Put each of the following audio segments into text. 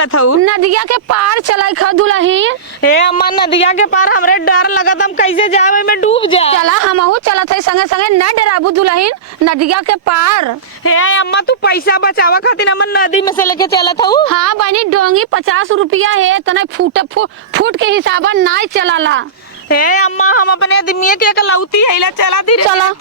चलत हूँ? नदिया के पार चलाई खा दुल्हन। हे अम्मा नदिया के पार हमरे डर लगत, हम कैसे जावे में डूब जाए। चला हमहू चलत है संगे संगे, न डराबू दुल्हन, नदिया के पार। हे अम्मा तू पैसा बचावा खातिर हमन नदी में से लेके चलत हूँ। हाँ बहनी, डोंगी 50 रुपया है, तना फूट के हिसाब ना चलाला। हे अम्मा हम अपने आदमी के कलौती हैला चला धीरे चला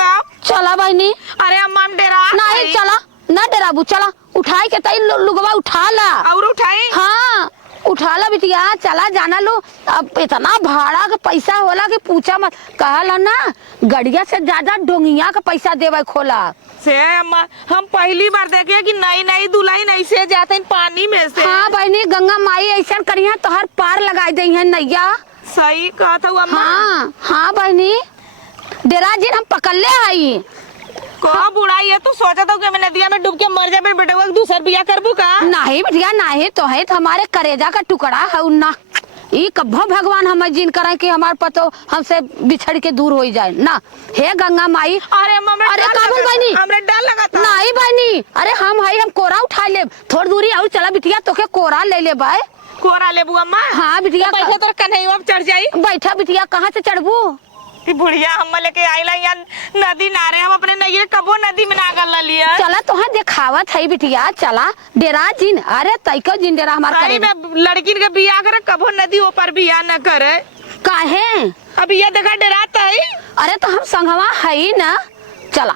चला बहनी। अरे अम्मा हम डरा नहीं चला, न डराबू, चला उठाई के तई लुगवा उठा ला। और उठाई? हाँ उठा ला बिटिया, चला जाना लो। अब इतना भाड़ा का पैसा होला कि पूछा मत। कहला ना गड़िया से ज्यादा डोंगिया का पैसा देवे खोला से। अम्मा हम पहली बार देखे कि नई नई दुल्हन ऐसे जाते हैं पानी में से। हाँ बहनी, गंगा माई ऐसा करिया तो हर पार लगाई दी है नैया। सही कहत हूँ अम्मा। हाँ हाँ बहनी, डेरा जी हम पकड़ ले आई। कहाँ बुढ़ाई है तू सोचा था कि मैं नदिया में डूब के मर जाए, बेटा दूसर बिया करबू का? नहीं बिटिया नहीं, तो है हमारे करेजा का टुकड़ा है ना। ये कभो भगवान हमें जिन करे कि हमारे पतो हमसे बिछड़ के दूर हो जाए ना। हे गंगा माई। अरे अरे काबुल बहनी, हमरे डर लगा था। नहीं बहनी, अरे हम कोरा उठा ले, थोड़ी दूरी और चला बिटिया, तो के कोरा ले ले भाई। कोरा लेबू अम्मा? हाँ बिटिया। बैठे तो कन्हैया चढ़ जाई। बैठा बिटिया, कहाँ से चढ़बू? बुढ़िया हम लेके आइला या नदी नारे, हम अपने नैये कबो नदी में ना गल लिया। चला तो दिखावत है बिटिया, चला डेरा जिन। अरे तैको जिन डेरा हमारा लड़की के बिया करे कबो नदी ऊपर बिया न करे। काहे? अब ये देखा डराता है। अरे तो हम संगवा है ना, चला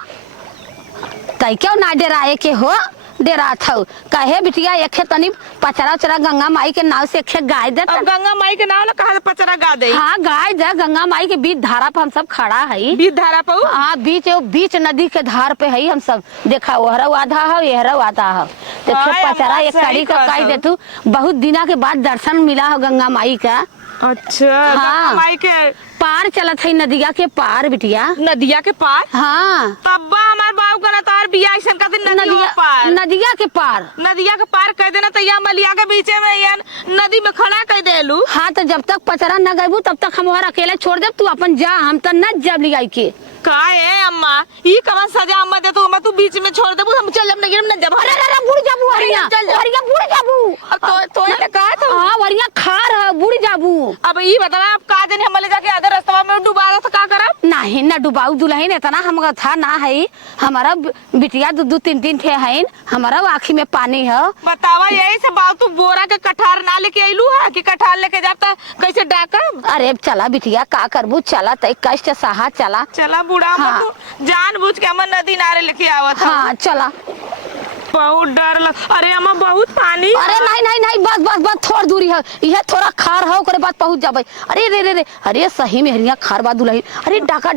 तै क्यों ना डराए के हो, डेरा था कहे बिटिया। एक तनी पचरा उचरा गंगा माई के नाव से एक गाय दे। अब गंगा माई के नाव कहा पचरा गा दे? हाँ गाय दे, गंगा माई के बीच धारा पर हम सब खड़ा है। बीच धारा पर? हाँ बीच नदी के धार पे है हम सब। देखा ओहरा आधा है, यहरा आधा है। देखे पचरा एक कड़ी का काई दे तू। बहुत दिना के बाद दर्शन मिला हो गंगा माई का। अच्छा। हाँ, गंगा माई के पार चलत है नदिया के पार बिटिया। नदिया के पार? हाँ तब हमार बाबू करा तार बिया ऐसा कहते नदिया पार। नदिया के पार, नदिया के पार कह देना तो या मलिया के बीच में या नदी में खड़ा कह देलू। हाँ तो जब तक पचरा न गईबू तब तक हम वहाँ अकेले छोड़ दे, तू अपन जा, हम तो न जब लियाई के। का है अम्मा ये कवन सजा अम्मा दे तो अम्मा तू बीच में छोड़ देबू, हम चल नहीं न जब। अरे बुड़ जाबू, हरिया हरिया बुड़ जाबू। तो ने कहा था। हां वरिया खार है, बुड़ जाबू। अब ये बता आप का जने हम ले जाके आधे रास्ता में डुबा तो का करब? नहीं न डुबाऊ दुल्हन, इतना हम था ना है। हमारा बिटिया दो तीन ठे है, हमारा आँखी में पानी है। बतावा यही से बात तू बोरा के कठार ना लेके आइलू है कि कठार लेके जाता कैसे डाकब? अरे चला बिटिया का करबू, चला तय कष्ट सहा चला। चला बुढ़ा। हाँ। तू जानबूझ के अम्मा नदी नारे लेके आवत। हाँ चला। बहुत डर लग। अरे अम्मा बहुत पानी। अरे नहीं बस थोड़ी दूरी है, यह थोड़ा खार है, ओकरे बाद पहुंच जाबे। अरे रे रे रे, अरे सही में हरिया खार बा दुल्हन। अरे डाका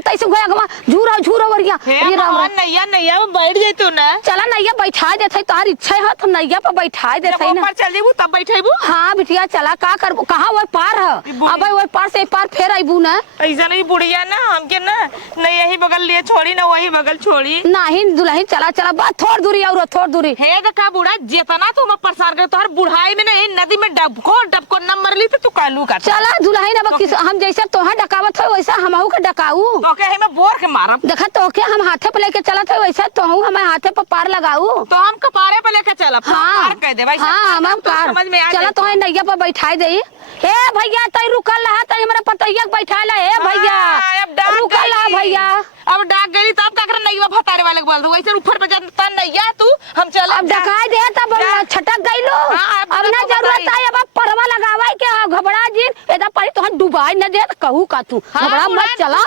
तैसे गया गवा झूरा वरिया। अरे राम नैया में बैठ जइतो ना। चला नैया बैठा देथे, तोहार इच्छा है तो नैया पर बैठा देथे ना। ऊपर चल जेबू तब बैठेबू? हां बिटिया चला, का करबू, कहां वो पार है। अब वो पार से पार फेर आइबू ना। ऐसा नहीं बुढ़िया ना हमके ना नहीं यही बगल लिए छोड़ी ना वही बगल छोड़ी। नहीं दुल्हन चला बस थोड़ी दूरी और थोड़ी दूरी है। देखा बुढ़ा जितना तू परेशान कर, तोहर बुढ़ाई में नहीं नदी में डबको न मरली तो तू कालू का। चला दुल्हन, अब हम जैसा तोहा डकावत है वैसा हमहू के डकाऊ। तो के में बोर के मारब। देखा तो के हम हाथे पे लेके चलत है वैसा तोहू हमें हाथे पे पार लगाऊ। तो हम कपारे पे लेके चलब। हाँ पार कह दे भाई। हाँ हम पार समझ में आ। चला तोहे नैया पर बैठाई दे। हे भैया तई रुकल रहा, तई हमरा पतैया बैठा ला। हे भैया रुकल रहा भैया। अब डाक गई तब का कर नैया भतारे वाले बोल दो वैसे ऊपर पे जाता नैया तू हम चल। अब डकाई दे तब छटक गई लो। अब ना जरूरत है, अब परवा लगावाई के घबरा जी एदा पड़ी तो डुबाई न दे कहू का तू घबरा मत चला।